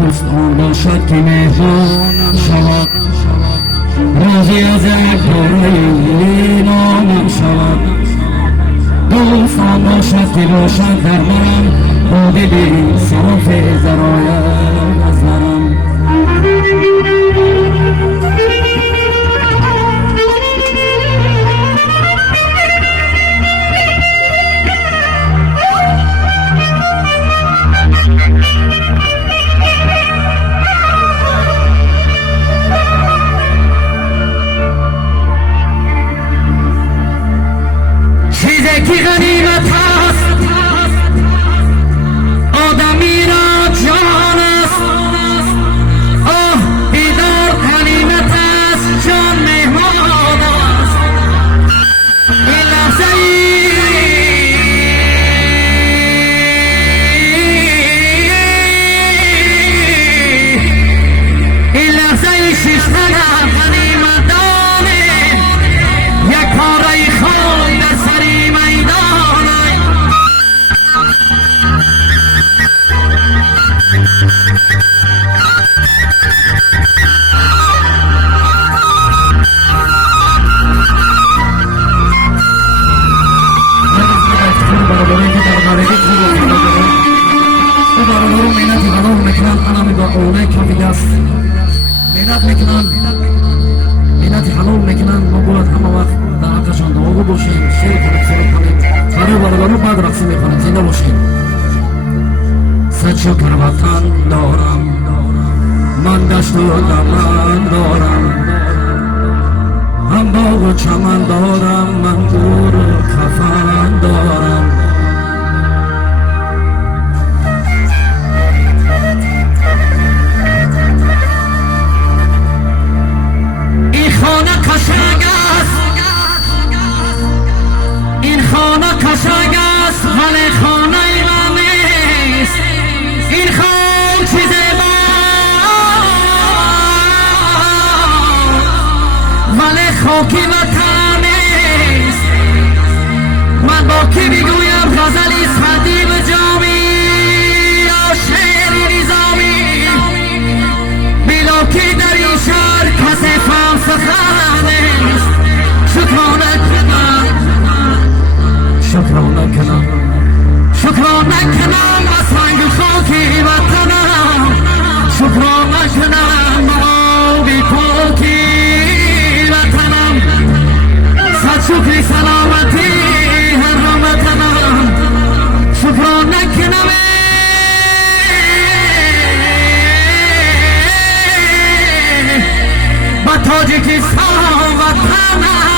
دوست آن باشد که مهمانم شود، راضی از احوال نامم شود. دوست آن باشد که باشد در منم، با دلی صاف ذراید از نرم. چیزی که غنیمت هست آدمی را جان است، آه بیدار غنیمت است جان مهمان است. این لحظه شیشتن غنیمت دانه، یک پاره خون در سری میدان. مینت حلال میکنن، ما باید همه وقت در حقشان دعا باشیم، شیر کنیم، سر کنیم، برای برادران بعد رقصی میکنیم. زنده باشیم. صد شکر وطن دارم من، دشت و دمن دارم، هم باغ و چمن دارم، من گور و کفن دارم. این خانه قشنگ است ولی خانه من نیست. این خانه چیز ولی خاکی وطن نیست. من با کی میگویم غزلی سعدی به جامی یا شعری نظامی، بیلا کی در این شهر کسی فهم سخن نیست. شکرانه کنم شکرانه کنم از سنگ خاکی وطنم، شکرانه کنم آبی پاکی وطنم. صد شکری سلامتی هر وطنم، شکرانه کنم با تاجیکستان وطنم.